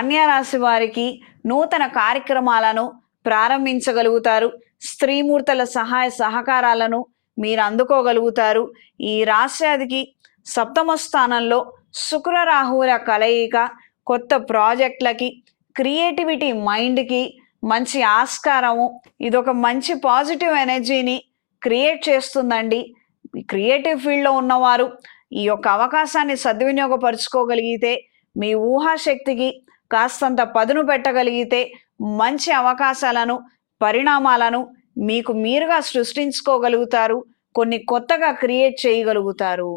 కన్యా రాశి వారికి నూతన కార్యక్రమాలను ప్రారంభించగలుగుతారు. స్త్రీమూర్తుల సహాయ సహకారాలను మీరు అందుకోగలుగుతారు. ఈ రాశ్యాధికి సప్తమ స్థానంలో శుక్ర రాహువుల కలయిక కొత్త ప్రాజెక్టులకి, క్రియేటివిటీ మైండ్కి మంచి ఆస్కారము. ఇదొక మంచి పాజిటివ్ ఎనర్జీని క్రియేట్ చేస్తుందండి. క్రియేటివ్ ఫీల్డ్లో ఉన్నవారు ఈ యొక్క అవకాశాన్ని సద్వినియోగపరుచుకోగలిగితే, మీ ఊహాశక్తికి కాస్తంత పదును పెట్టగలిగితే మంచి అవకాశాలను, పరిణామాలను మీకు మీరుగా సృష్టించుకోగలుగుతారు. కొన్ని కొత్తగా క్రియేట్ చేయగలుగుతారు.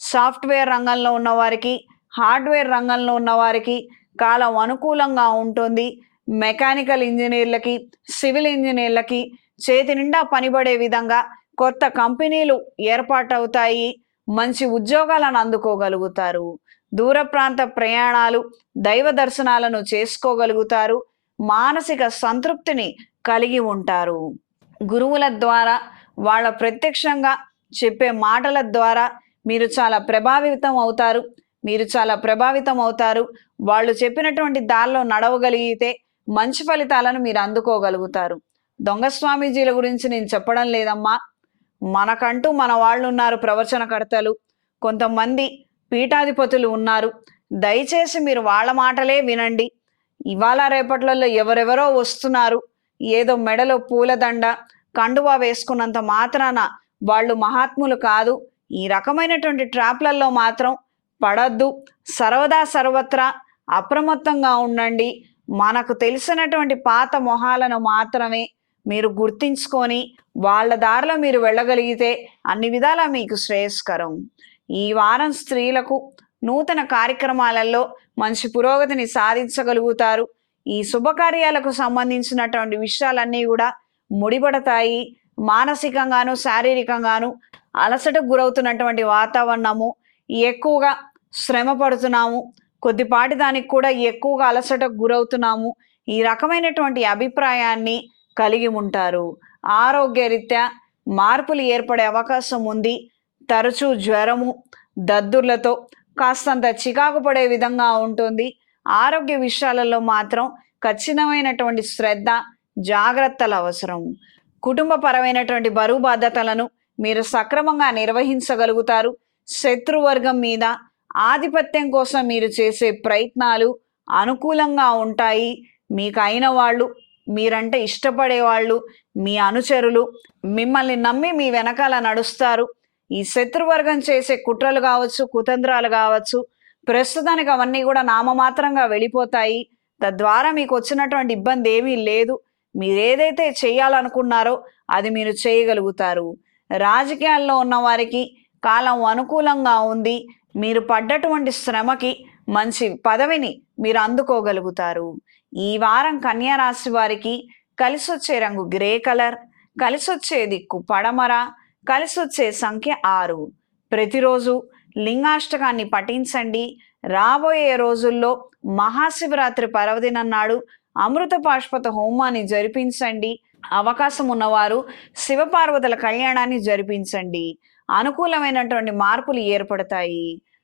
సాఫ్ట్వేర్ రంగంలో ఉన్నవారికి, హార్డ్వేర్ రంగంలో ఉన్నవారికి కాలం అనుకూలంగా ఉంటుంది. మెకానికల్ ఇంజనీర్లకి, సివిల్ ఇంజనీర్లకి చేతి నిండా పనిపడే విధంగా కొత్త కంపెనీలు ఏర్పాటవుతాయి. మంచి ఉద్యోగాలను అందుకోగలుగుతారు. దూర ప్రాంత ప్రయాణాలు, దైవ దర్శనాలను చేసుకోగలుగుతారు. మానసిక సంతృప్తిని కలిగి ఉంటారు. గురువుల ద్వారా, వాళ్ళ ప్రత్యక్షంగా చెప్పే మాటల ద్వారా మీరు చాలా ప్రభావితం అవుతారు. వాళ్ళు చెప్పినటువంటి దారిలో నడవగలిగితే మంచి ఫలితాలను మీరు అందుకోగలుగుతారు. దొంగ స్వామీజీల గురించి నేను చెప్పడం లేదమ్మా. మనకంటూ మన వాళ్ళు ఉన్నారు, ప్రవచనకర్తలు, కొంతమంది పీఠాధిపతులు ఉన్నారు. దయచేసి మీరు వాళ్ళ మాటలే వినండి. ఇవాళ రేపట్లలో ఎవరెవరో వస్తున్నారు. ఏదో మెడలో పూలదండ, కండువా వేసుకున్నంత మాత్రాన వాళ్ళు మహాత్ములు కాదు. ఈ రకమైనటువంటి ట్రాప్లలో మాత్రం పడద్దు. సర్వత్రా అప్రమత్తంగా ఉండండి. మనకు తెలిసినటువంటి పాత మొహాలను మాత్రమే మీరు గుర్తించుకొని వాళ్ళ దారిలో మీరు వెళ్ళగలిగితే అన్ని విధాలా మీకు శ్రేయస్కరం. ఈ వారం స్త్రీలకు నూతన కార్యక్రమాలలో మంచి పురోగతిని సాధించగలుగుతారు. ఈ శుభకార్యాలకు సంబంధించినటువంటి విషయాలన్నీ కూడా ముడిపడతాయి. మానసికంగాను, శారీరకంగాను అలసటకు గురవుతున్నటువంటి వాతావరణము, ఎక్కువగా శ్రమ పడుతున్నాము, కొద్దిపాటి దానికి కూడా ఎక్కువగా అలసటకు గురవుతున్నాము, ఈ రకమైనటువంటి అభిప్రాయాన్ని కలిగి ఉంటారు. ఆరోగ్యరీత్యా మార్పులు ఏర్పడే అవకాశం ఉంది. తరచూ జ్వరము, దద్దుర్లతో కాస్తంత చికాకు పడే విధంగా ఉంటుంది. ఆరోగ్య విషయాలలో మాత్రం ఖచ్చితమైనటువంటి శ్రద్ధ, జాగ్రత్తలు అవసరం. కుటుంబపరమైనటువంటి బరువు బాధ్యతలను మీరు సక్రమంగా నిర్వహించగలుగుతారు. శత్రువర్గం మీద ఆధిపత్యం కోసం మీరు చేసే ప్రయత్నాలు అనుకూలంగా ఉంటాయి. మీకు అయిన వాళ్ళు, మీరంటే ఇష్టపడేవాళ్ళు, మీ అనుచరులు మిమ్మల్ని నమ్మి మీ వెనకాల నడుస్తారు. ఈ శత్రువర్గం చేసే కుట్రలు కావచ్చు, కుతంత్రాలు కావచ్చు, ప్రస్తుతానికి అవన్నీ కూడా నామమాత్రంగా వెళ్ళిపోతాయి. తద్వారా మీకు వచ్చినటువంటి ఇబ్బంది ఏమీ లేదు. మీరేదైతే చేయాలనుకున్నారో అది మీరు చేయగలుగుతారు. రాజకీయాల్లో ఉన్న వారికి కాలం అనుకూలంగా ఉంది. మీరు పడ్డటువంటి శ్రమకి మంచి పదవిని మీరు అందుకోగలుగుతారు. ఈ వారం కన్యా రాశి వారికి కలిసొచ్చే రంగు గ్రే కలర్, కలిసొచ్చే దిక్కు పడమర, కలిసొచ్చే సంఖ్య 6. ప్రతిరోజు లింగాష్టకాన్ని పఠించండి. రాబోయే రోజుల్లో మహాశివరాత్రి పర్వదినం నాడు అమృత పాశుపత హోమాన్ని జరిపించండి. అవకాశం ఉన్నవారు శివపార్వతుల కళ్యాణాన్ని జరిపించండి. అనుకూలమైనటువంటి మార్పులు ఏర్పడతాయి.